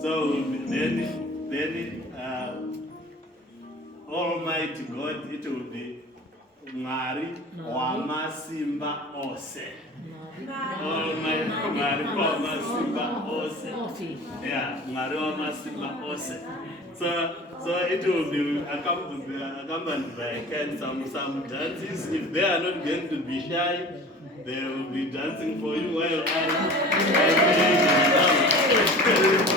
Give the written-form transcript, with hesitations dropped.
So then Almighty God, it will be Mwari wamasimba ose. Almighty Mwari wamasimba ose. Yeah, Mwari wamasimba ose. So it will be accompanied by some dances. If they are not going to be shy, they will be dancing for you while I